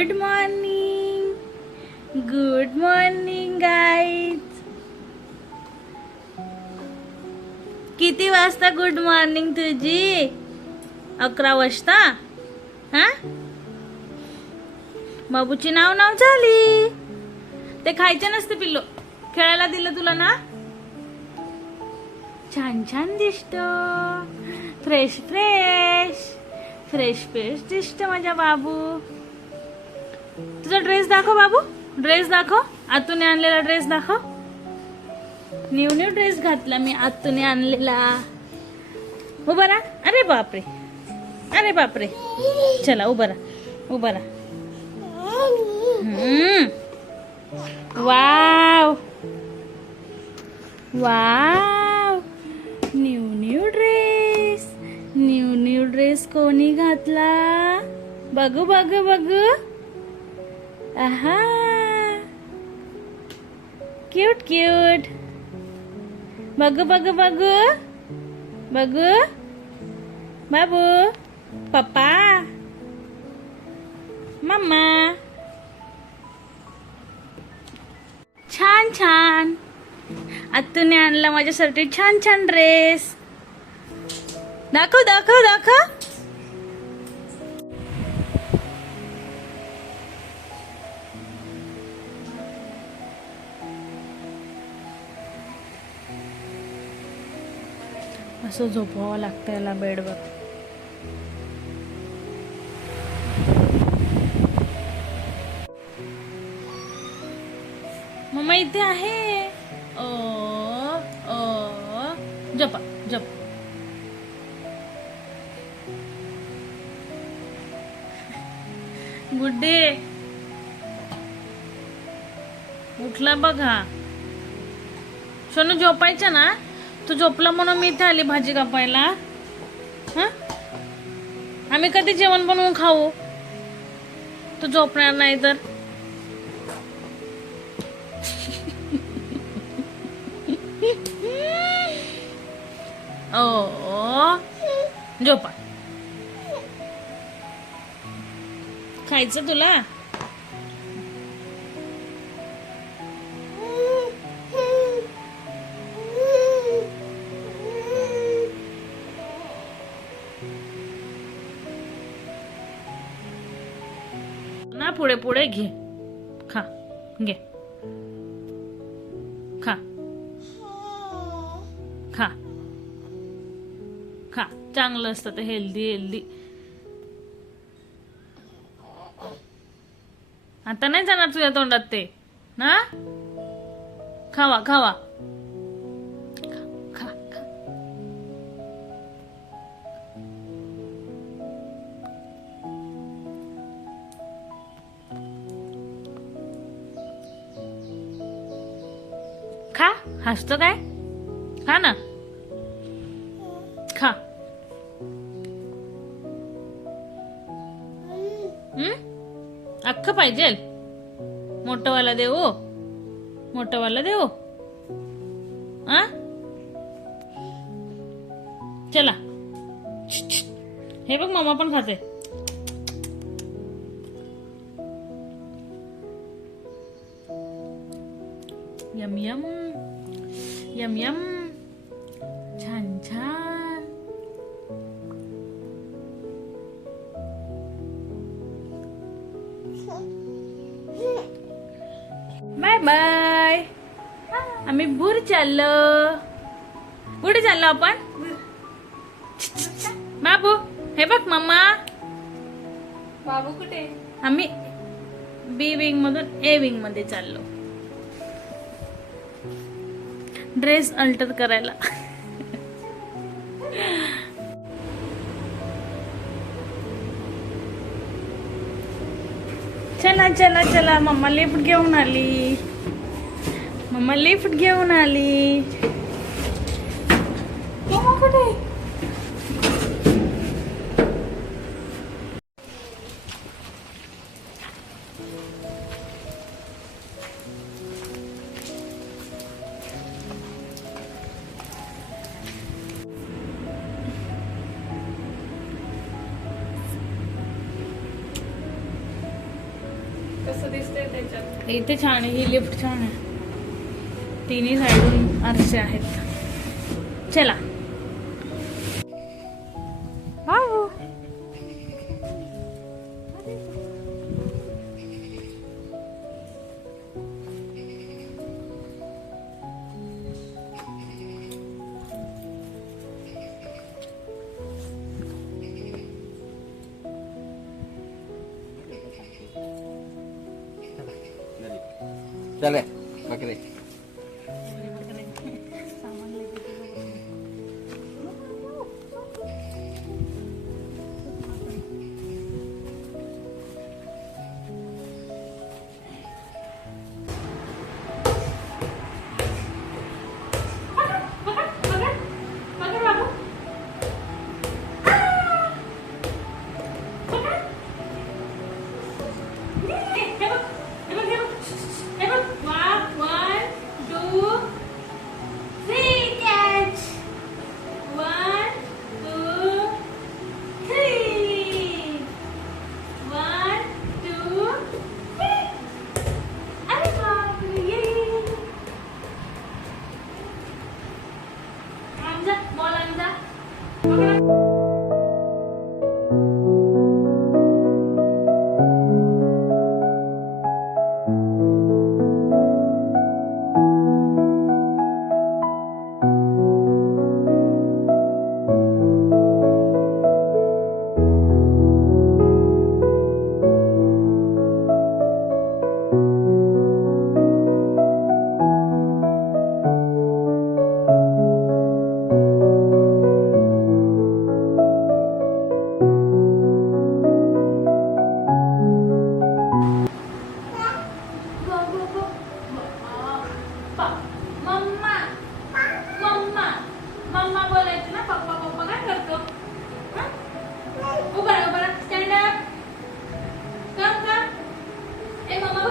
Good morning good morning guys किती वाजता good morning तुझी? अकरा वाजता? हा? बाबूची नाव नाव झाली. ते खायचे नसते पिल्लो. खेळायला दिलं तुला ना? छान छान दिसत. फ्रेश फ्रेश फ्रेश फ्रेश दिसत माझ्या बाबू. तुझा ड्रेस दाखव बाबू. ड्रेस दाखव. आतूने आणलेला ड्रेस दाखव. न्यू न्यू ड्रेस घातला मी आतूने आणलेला. उभा राहा. अरे बापरे. अरे बापरे. चला उभा राहा. राहा. Wow. Wow. New new dress new new dress कोणी घातला? बघू बघू बघू. आहा क्यूट क्यूट बघू बघू बघू बघू बाबू पप्पा मम्मा छान छान आत्तूने आणला माझ्यासाठी छान छान ड्रेस दाखव दाखव दाखव असं झोपावं लागतं याला बेडवर. मम्मा इथे आहे. ओ ओ जपा जप. गुड्डे उठला बघा. सोनू झोपायचं ना? तू झोपला म्हणून मी इथे आली भाजी कापायला? हा? आम्ही कधी जेवण बनवून खाऊ? तू झोपणार नाही तर. ओ झोपा. खायचं तुला? पुढे पुढे घे. खा घे. खा. खा. खा. चांगलं असतं ते हेल्दी हेल्दी आता नाही जाणार तुझ्या तोंडात ते ना? खावा खावा. हसतो काय? खा ना. खा. अख्खं पाहिजे. मोठंवाला देऊ. मोठंवाला देऊ. आ? चला. हे बघ मम्मा पण खाते. M M. यम यम छान छान बाय बाय आम्ही भूर चाललो. कुठे चाललो आपण? बाबू हे बघ मम्मा बाबू कुठे? आम्ही बी विंग मधून ए विंगमध्ये चाललो. ड्रेस अल्टर करायला. चला चला चला मम्मा लिफ्ट घेऊन आली. मम्मा लिफ्ट घेऊन आली. इथे छान आहे ही लिफ्ट छान आहे. तिन्ही साईडून आरसे आहेत. चला. Dale, va a creer.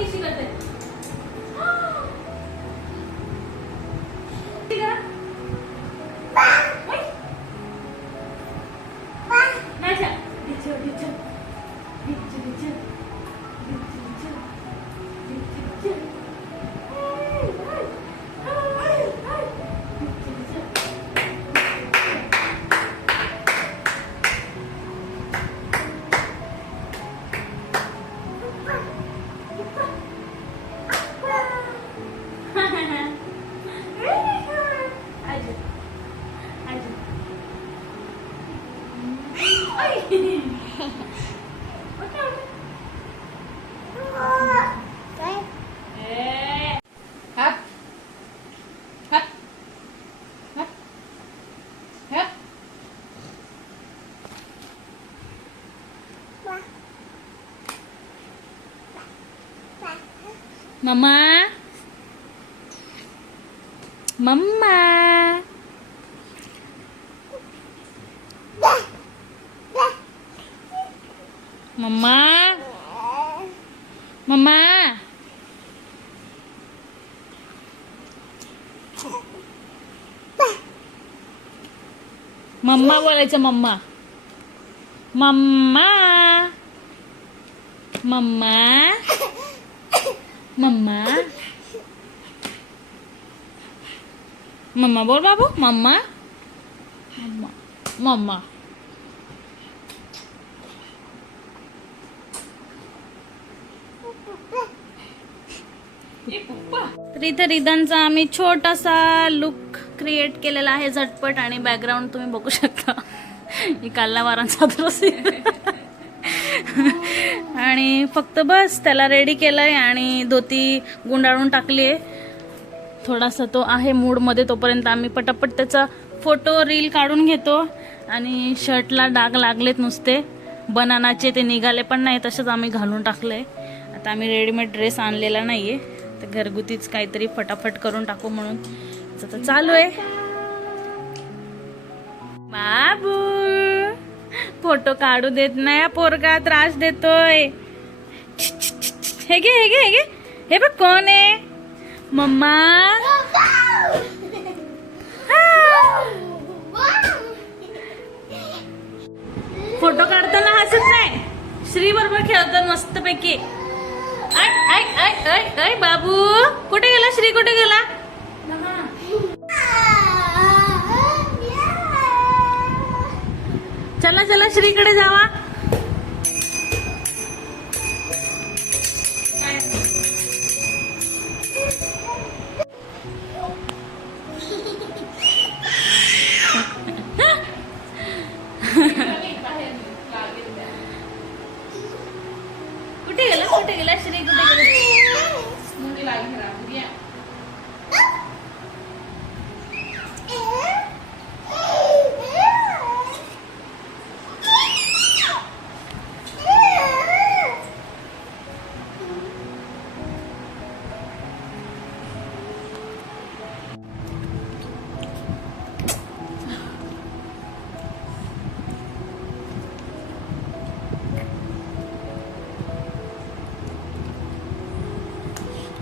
कम कशी करते Mama. Mama. Mama. Mama. मम्मा बोलायचं मम्मा मम्मा मम्मा मम्मा मम्मा बोल बाबू मम्मा मम्मा मम्मा तर इथे रिदनचा आम्ही छोटासा लुक क्रिएट केलेला आहे झटपट आणि बॅकग्राऊंड तुम्ही बघू शकता. ही काल्लावारांचा दृश्य आणि फक्त बस त्याला रेडी केलंय आणि धोती गुंडाळून टाकली आहे थोडासा तो आहे मूडमध्ये तोपर्यंत आम्ही पटापट त्याचा फोटो रील काढून घेतो. आणि शर्टला डाग लागलेत नुसते. बनानाचे ते निघाले पण नाही तसेच आम्ही घालून टाकले आता आम्ही रेडीमेड ड्रेस आणलेला नाही आहे तर घरगुतीच काहीतरी फटाफट करून टाकू म्हणून. तर चालू आहे. बाबू! फोटो काढू देत नाही. पोरगा त्रास देतोय. हे घे हे घे हे घे. हे बघ कोण आहे? मम्मा. फोटो काढताना हसत नाही. श्री बरोबर खेळतात मस्तपैकी. ऐ ऐ ऐ ऐ ऐ बाबू. कुठे गेला श्री? कुठे गेला? चला चला श्रीकडे जावा.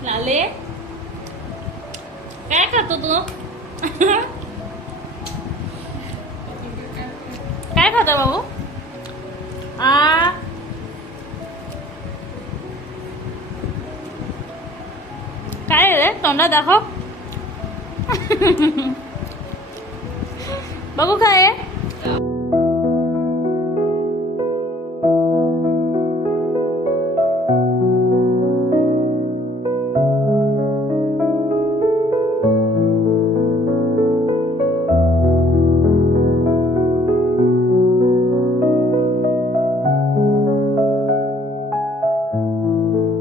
लाले काय खातो तू काय खातो बाबू आ काय रे तोंडात दाखव बघू काय आहे